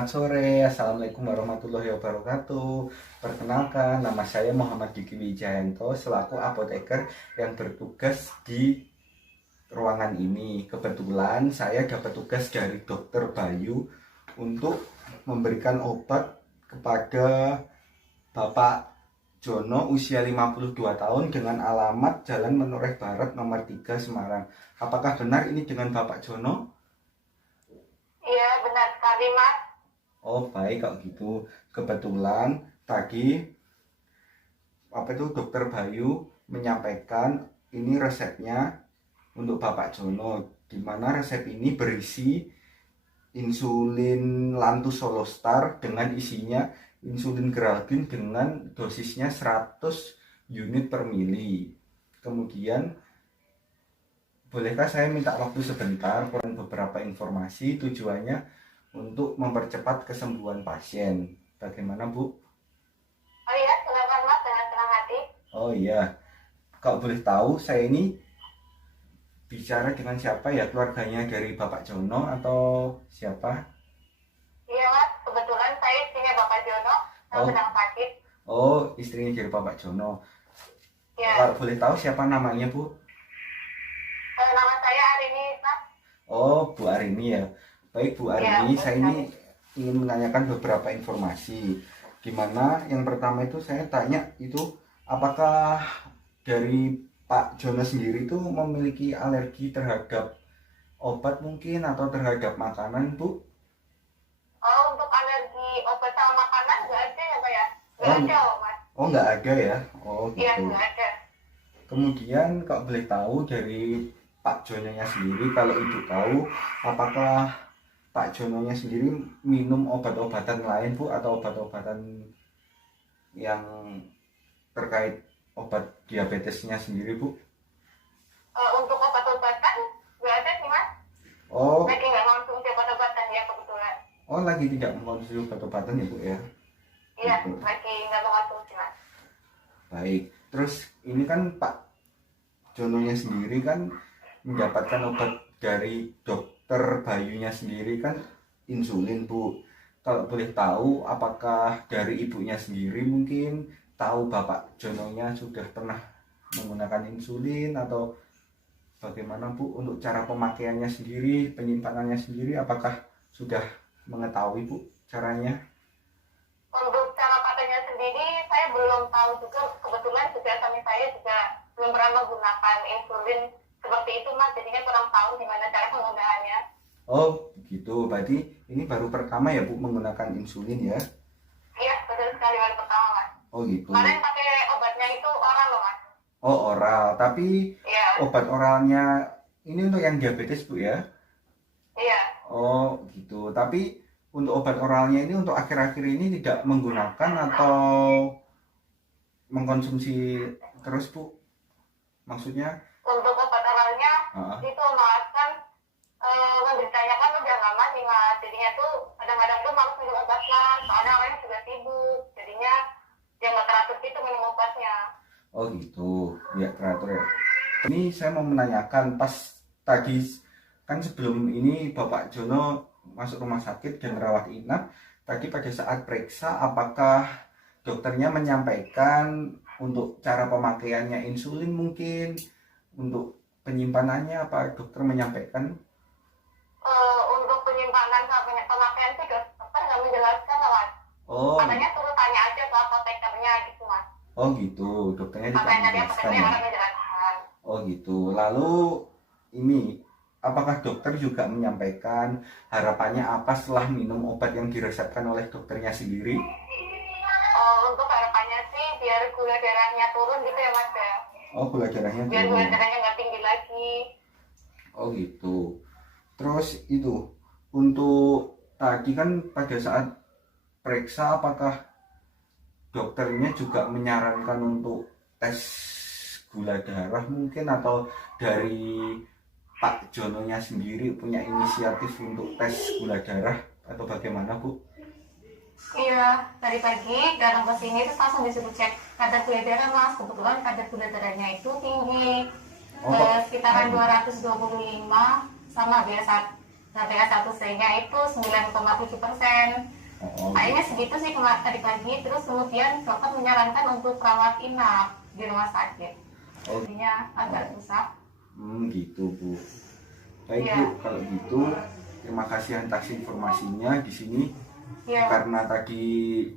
Selamat sore, Assalamualaikum warahmatullahi wabarakatuh. Perkenalkan, nama saya Muhammad Diki Wijayanto selaku apoteker yang bertugas di ruangan ini. Kebetulan saya dapat tugas dari Dokter Bayu untuk memberikan obat kepada Bapak Jono usia 52 tahun dengan alamat Jalan Menoreh Barat nomor 3 Semarang. Apakah benar ini dengan Bapak Jono? Iya, benar sekali, Mas. Oh baik kalau gitu. Kebetulan tadi Dokter Bayu menyampaikan ini resepnya untuk Bapak Jono, di mana resep ini berisi insulin Lantus Solostar dengan isinya insulin Geraldin dengan dosisnya 100 unit per mili. Kemudian bolehkah saya minta waktu sebentar kurang beberapa informasi, tujuannya untuk mempercepat kesembuhan pasien. Bagaimana, Bu? Oh iya, silakan Mas, dengan senang hati. Oh iya, kalau boleh tahu saya ini bicara dengan siapa ya? Keluarganya dari Bapak Jono atau siapa? Iya, Mas, kebetulan saya istrinya Bapak Jono yang Oh, sedang sakit. oh istrinya dari Bapak Jono. Ya, Kalau boleh tahu siapa namanya, Bu? nama saya Arini, Mas. Oh, Bu Arini ya. Baik Bu Ya, Arini, betul saya sekali. ini ingin menanyakan beberapa informasi. Gimana yang pertama itu saya tanya itu apakah dari Pak Jono sendiri itu memiliki alergi terhadap obat mungkin atau terhadap makanan, Bu? Oh, untuk alergi obat sama makanan nggak ada ya, Pak ya? Nggak Oh, ada, oh, Mas. oh nggak ada ya. Oh Iya, gitu. nggak ada. Kemudian kalau boleh tahu dari Pak Jononya sendiri, kalau Ibu tahu, apakah Pak Jononya sendiri minum obat-obatan lain, Bu, atau obat-obatan yang terkait obat diabetesnya sendiri, Bu? Untuk obat-obatan nggak ada sih, Mas. Oh, Lagi nggak konsumsi obat-obatan ya, kebetulan. oh lagi tidak mengkonsumsi obat-obatan ya, Bu ya? Iya, Gitu. lagi nggak mengkonsumsi, Mas. Baik. Terus ini kan Pak Jononya sendiri kan mendapatkan obat dari dokter Bayunya sendiri kan insulin, Bu. Kalau boleh tahu apakah dari ibunya sendiri mungkin tahu Bapak Jononya sudah pernah menggunakan insulin atau bagaimana, Bu, untuk cara pemakaiannya sendiri, penyimpanannya sendiri, apakah sudah mengetahui, Bu, caranya? Untuk cara pakainya sendiri, saya belum tahu juga. Kebetulan juga suami saya juga belum pernah menggunakan insulin seperti itu, Mas. Jadinya kurang tahu gimana cara penggunaannya. Oh, begitu. Berarti ini baru pertama ya, Bu, menggunakan insulin ya? Iya, betul sekali, baru pertama, Mas. Oh, gitu. Kalian pakai obatnya itu oral loh, Mas. Oh, oral. Tapi Iya, obat oralnya ini untuk yang diabetes, Bu ya? iya. Oh, gitu. Tapi untuk obat oralnya ini untuk akhir-akhir ini tidak menggunakan atau mengkonsumsi terus, Bu? Maksudnya, Untuk obat oralnya ah, itu, Mas, kan menderitanya kan udah lama nih, Mas. Jadinya tuh kadang-kadang tuh malas minum obat, Mas. Soalnya orangnya juga sibuk. Jadinya dia nggak teratur gitu minum obatnya. oh gitu. Ya, teratur ya. Ini saya mau menanyakan pas tadi kan sebelum ini Bapak Jono masuk rumah sakit dan rawat inap. Tadi pada saat periksa apakah dokternya menyampaikan untuk cara pemakaiannya insulin mungkin untuk penyimpanannya apa dokter menyampaikan? Untuk penyimpanan sama pemakaian sih dokter nggak menjelaskan lah, Mas. Oh, Katanya suruh tanya aja ke apotekernya gitu, Mas. oh gitu. Dokternya tidak Katanya dia menjelaskan apotekernya ya. yang akan menjelaskan. Oh gitu. Lalu ini apakah dokter juga menyampaikan harapannya apa setelah minum obat yang diresepkan oleh dokternya sendiri? Untuk harapannya sih biar gula darahnya turun gitu ya, Mas ya. Oh, gula darahnya Biar gula turun. darahnya nggak tinggi lagi. Oh gitu. Terus itu untuk tadi kan pada saat periksa apakah dokternya juga menyarankan untuk tes gula darah mungkin atau dari Pak Jononya sendiri punya inisiatif untuk tes gula darah atau bagaimana, Bu? Iya, tadi pagi datang ke sini terus langsung disuruh cek kadar gula darah, Mas. Kebetulan kadar gula darahnya itu tinggi, Oh, kok sekitaran 225 sama biasa sampai A1C-nya itu 9,7%. Oh, Kayaknya segitu sih kemarin tadi pagi. Terus kemudian dokter menyarankan untuk rawat inap di rumah sakit. oh, Jadinya agak susah. gitu Bu. Baik Iya. Bu, kalau gitu terima kasih atas informasinya di sini. Iya. Karena tadi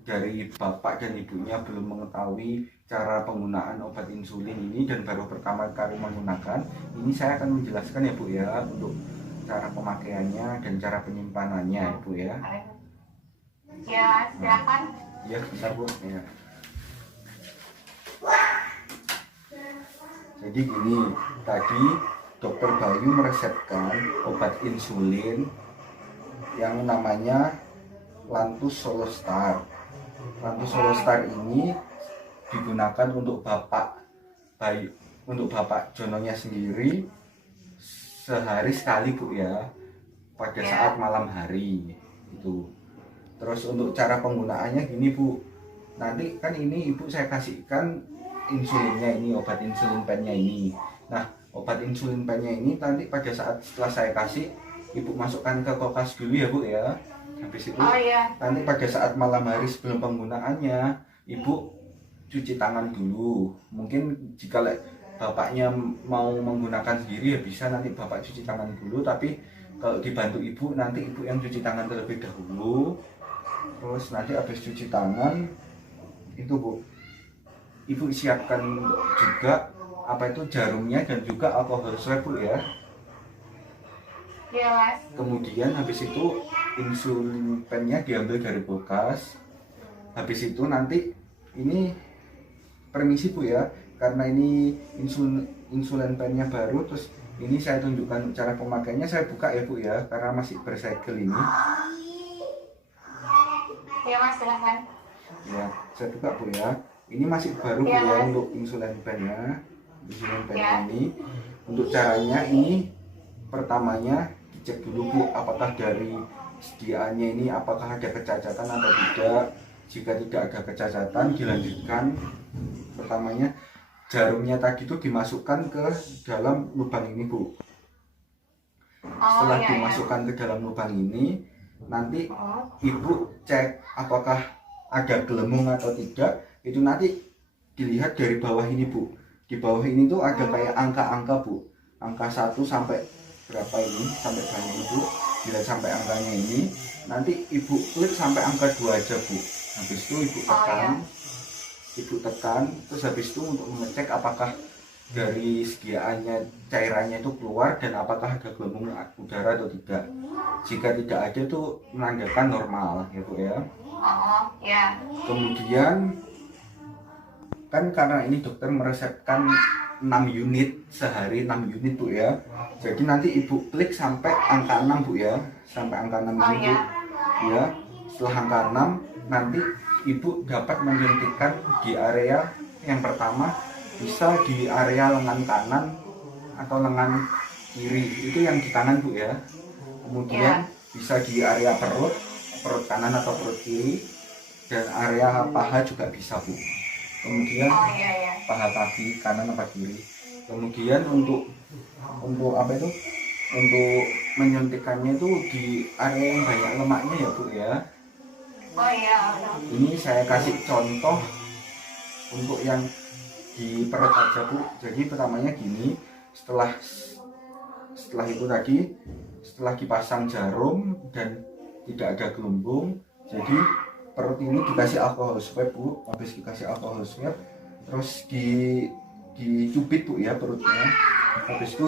dari bapak dan ibunya belum mengetahui cara penggunaan obat insulin ini dan baru pertama kali menggunakan, ini saya akan menjelaskan ya Bu ya untuk cara pemakaiannya dan cara penyimpanannya ya Bu ya. Ya, silakan. Ya, bentar Bu ya. Jadi gini, tadi Dokter Bayu meresepkan obat insulin yang namanya Lantus Solostar. Lantus Solostar ini digunakan untuk Bapak Bayu, untuk Bapak Jononya sendiri sehari sekali Bu ya, pada saat malam hari itu. Terus untuk cara penggunaannya gini Bu, nanti kan ini ibu saya kasihkan insulinnya ini, obat insulin pennya ini. Nah, obat insulin pennya ini nanti pada saat setelah saya kasih, ibu masukkan ke kulkas dulu ya Bu ya. Habis itu nanti pada saat malam hari sebelum penggunaannya, ibu cuci tangan dulu. Mungkin jika bapaknya mau menggunakan sendiri ya bisa nanti bapak cuci tangan dulu, tapi kalau dibantu ibu nanti ibu yang cuci tangan terlebih dahulu. Terus nanti habis cuci tangan itu Bu, ibu siapkan juga apa itu jarumnya dan juga alkohol swab Bu ya. Iya Mas. Kemudian habis itu insulin pennya diambil dari kulkas. Habis itu nanti ini permisi Bu ya, karena ini insulin pennya baru, terus ini saya tunjukkan cara pemakaiannya. Saya buka ya Bu ya, karena masih bersegel ini. Iya Mas, silahkan. Ya, saya buka Bu ya. Ini masih baru Bu ya untuk insulin pennya. Insulin pennya ini. Untuk caranya ini pertamanya dicek dulu Bu, apakah dari sediaannya ini apakah ada kecacatan atau tidak. Jika tidak ada kecacatan, dilanjutkan. Pertamanya jarumnya tadi itu dimasukkan ke dalam lubang ini Bu. Setelah dimasukkan ke dalam lubang ini, nanti ibu cek apakah ada gelembung atau tidak. Itu nanti dilihat dari bawah ini Bu. Di bawah ini tuh ada kayak angka-angka Bu, angka 1 sampai berapa ini, sampai banyak ibu. Bila sampai angkanya ini, nanti ibu klik sampai angka 2 aja Bu. Habis itu ibu tekan, ibu tekan. Terus habis itu untuk mengecek apakah dari sediaannya cairannya itu keluar dan apakah ada gelembung udara atau tidak. Jika tidak ada itu menandakan normal ya Bu ya. Oh ya. Kemudian kan karena ini dokter meresepkan 6 unit sehari, 6 unit Bu ya. Jadi nanti ibu klik sampai angka 6 Bu ya, sampai angka 6 ini Bu ya. Setelah angka 6 nanti ibu dapat menyuntikkan di area yang pertama, bisa di area lengan kanan atau lengan kiri, itu yang di kanan Bu ya. Kemudian bisa di area perut kanan atau perut kiri, dan area paha juga bisa Bu. Kemudian paha kaki kanan atau kiri. Kemudian untuk apa itu, untuk menyuntikannya itu di area yang banyak lemaknya ya Bu ya. Ini saya kasih contoh untuk yang di perut aja Bu. Jadi pertamanya gini, setelah itu tadi, setelah dipasang jarum dan tidak ada gelembung, jadi perut ini dikasih alkohol swab Bu. Habis dikasih alkohol swab, terus dicubit Bu ya perutnya. Habis itu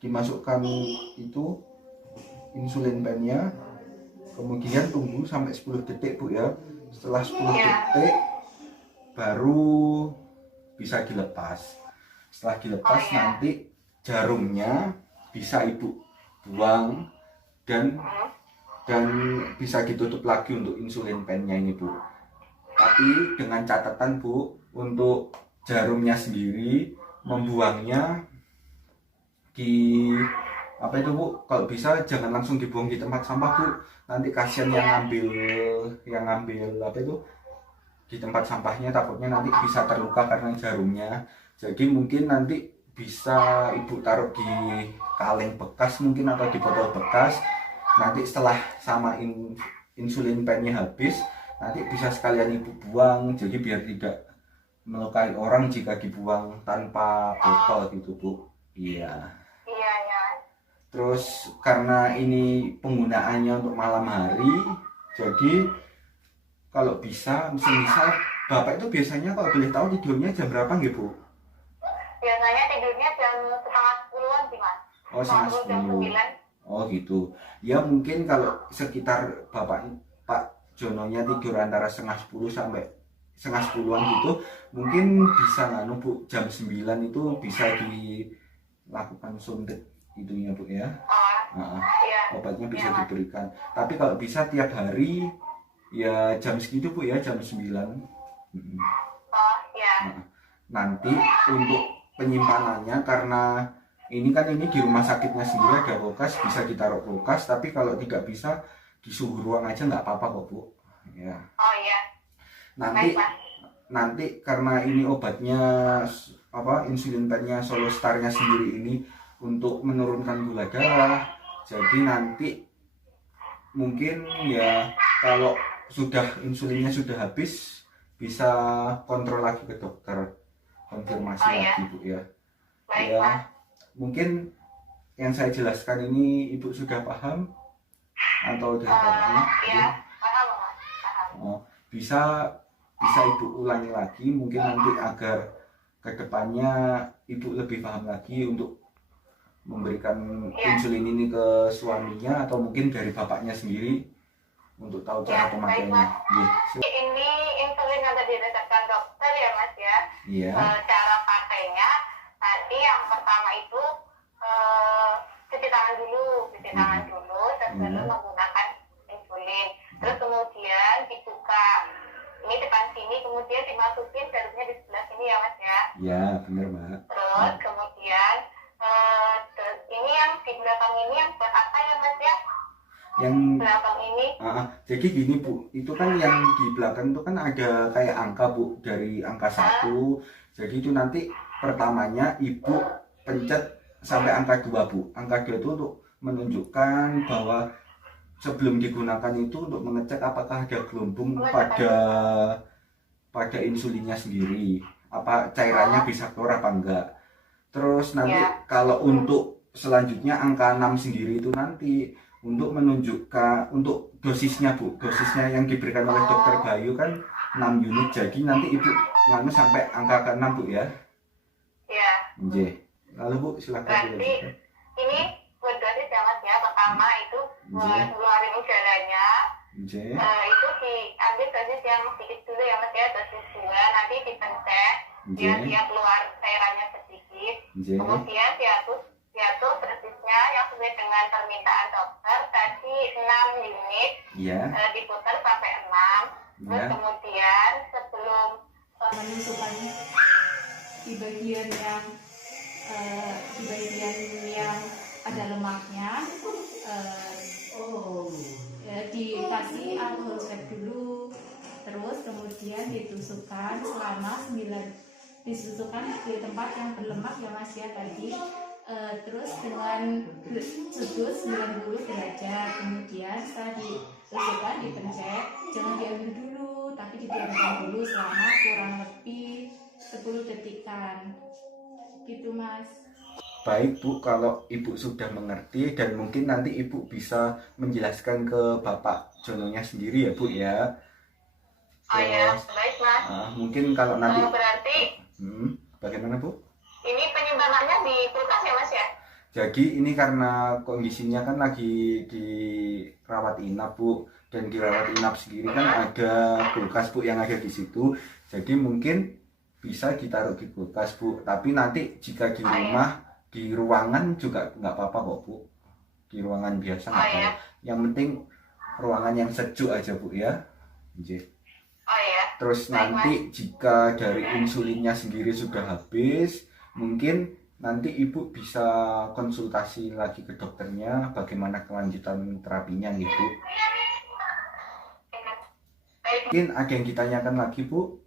dimasukkan itu insulin pennya. Kemudian tunggu sampai 10 detik Bu ya. Setelah 10 detik baru bisa dilepas. Setelah dilepas nanti jarumnya bisa ibu buang dan bisa ditutup lagi untuk insulin pennya ini Bu. Tapi dengan catatan Bu, untuk jarumnya sendiri membuangnya di apa itu Bu, kalau bisa jangan langsung dibuang di tempat sampah Bu. Nanti kasihan yang ngambil apa itu di tempat sampahnya, takutnya nanti bisa terluka karena jarumnya. Jadi mungkin nanti bisa ibu taruh di kaleng bekas mungkin atau di botol bekas. Nanti setelah sama insulin pennya habis, nanti bisa sekalian ibu buang, jadi biar tidak melukai orang jika dibuang tanpa botol gitu Bu. Iya. Iya ya. Terus karena ini penggunaannya untuk malam hari, jadi kalau bisa, misal Bapak itu biasanya kalau boleh tahu tidurnya jam berapa nggih Bu? Biasanya tidurnya jam setengah 10-an sih Mas. Oh, setengah Jam 10. 9. Oh gitu. Ya mungkin kalau sekitar Pak Jononya tidur antara setengah 10 sampai setengah 10-an gitu, mungkin bisa nganu Bu, jam 9 itu bisa dilakukan suntik itunya Bu ya. Oh, iya. Obatnya bisa Iya, Mas. diberikan. Tapi kalau bisa tiap hari ya jam segitu Bu ya, jam 9. Oh, iya. Nanti untuk penyimpanannya, karena ini di rumah sakitnya sendiri ada kulkas, bisa ditaruh kulkas, tapi kalau tidak bisa di suhu ruang aja nggak apa-apa kok Bu ya. Oh iya. Nanti Baik, Mas. nanti karena ini obatnya insulin pennya Solostarnya sendiri ini untuk menurunkan gula darah, jadi nanti mungkin ya kalau sudah insulinnya sudah habis bisa kontrol lagi ke dokter, konfirmasi Oh, iya. lagi Bu ya. Baik, Ya Mas. mungkin yang saya jelaskan ini Ibu sudah paham atau udah paham? Iya, paham, Mas. Paham. Oh, bisa Ibu ulangi lagi mungkin nanti agar kedepannya Ibu lebih paham lagi untuk memberikan Iya. insulin ini ke suaminya atau mungkin dari bapaknya sendiri untuk tahu cara Ya, pemakaiannya. baik, Iya, Ini insulin yang tadi diresepkan dokter ya, Mas ya. iya, Cara pakainya tadi yang pertama itu cuci tangan dulu sebelum Iya. menggunakan insulin. Terus kemudian dibuka ini depan sini, kemudian dimasukin jarumnya di sebelah sini ya Mas ya. iya, benar Mbak. Terus kemudian ini yang di belakang ini yang buat apa ya Mas ya? Yang Belakang ini. jadi gini Bu, itu kan yang di belakang itu kan ada kayak angka Bu, dari angka 1. Jadi itu nanti pertamanya Ibu pencet sampai angka 2 Bu. Angka 2 itu untuk menunjukkan bahwa sebelum digunakan itu untuk mengecek apakah ada gelembung pada insulinnya sendiri, apa cairannya bisa keluar apa enggak. Terus nanti kalau untuk selanjutnya angka 6 sendiri itu nanti untuk menunjukkan untuk dosisnya Bu, dosisnya yang diberikan oleh dokter Bayu kan 6 unit, jadi nanti Ibu nganu sampai angka ke-6 Bu ya. Iya. Oke. Lalu Bu silakan Berarti dilanjutkan. ini buat dosis ya Mas ya. Pertama itu buat ngeluarin udaranya. Oke. Itu diambil dosis yang sedikit dulu ya Mas ya, dosis 2, nanti dipencet biar dia keluar cairannya sedikit. Kemudian diatur dosisnya yang sesuai dengan permintaan dokter tadi 6 unit. Iya. Diputar sampai 6. Terus kemudian sebelum menunjukkannya di bagian yang ada lemaknya, dikasih alkohol swab dulu, terus kemudian ditusukkan selama 9, ditusukkan di tempat yang berlemak ya Mas ya tadi, terus dengan suhu 90 derajat. Kemudian setelah ditusukkan dipencet, jangan diambil dulu tapi didiamkan dulu selama kurang lebih 10 detikan gitu Mas. Baik Bu, kalau Ibu sudah mengerti dan mungkin nanti Ibu bisa menjelaskan ke Bapak Jononya sendiri ya Bu ya. Oh ya, baik Mas. Mungkin kalau nanti berarti bagaimana Bu? Ini penyimpanannya di kulkas ya Mas ya? Jadi ini karena kondisinya kan lagi dirawat inap Bu, dan di rawat inap sendiri kan ada kulkas Bu yang ada di situ. Jadi mungkin bisa ditaruh di kulkas Bu, tapi nanti jika di rumah di ruangan juga nggak apa-apa kok Bu, di ruangan biasa nggak apa-apa. Yang penting ruangan yang sejuk aja Bu ya. Terus nanti jika dari insulinnya sendiri sudah habis, mungkin nanti Ibu bisa konsultasi lagi ke dokternya bagaimana kelanjutan terapinya gitu. Mungkin ada yang ditanyakan lagi Bu?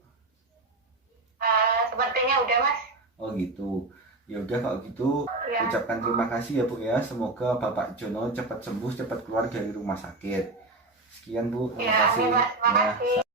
Sepertinya udah Mas. Oh gitu. Ya udah kalau gitu Ya. ucapkan terima kasih ya Bu ya. Semoga Bapak Jono cepat sembuh, cepat keluar dari rumah sakit. Sekian Bu, terima Ya, kasih. amin Mas, terima Ya. kasih.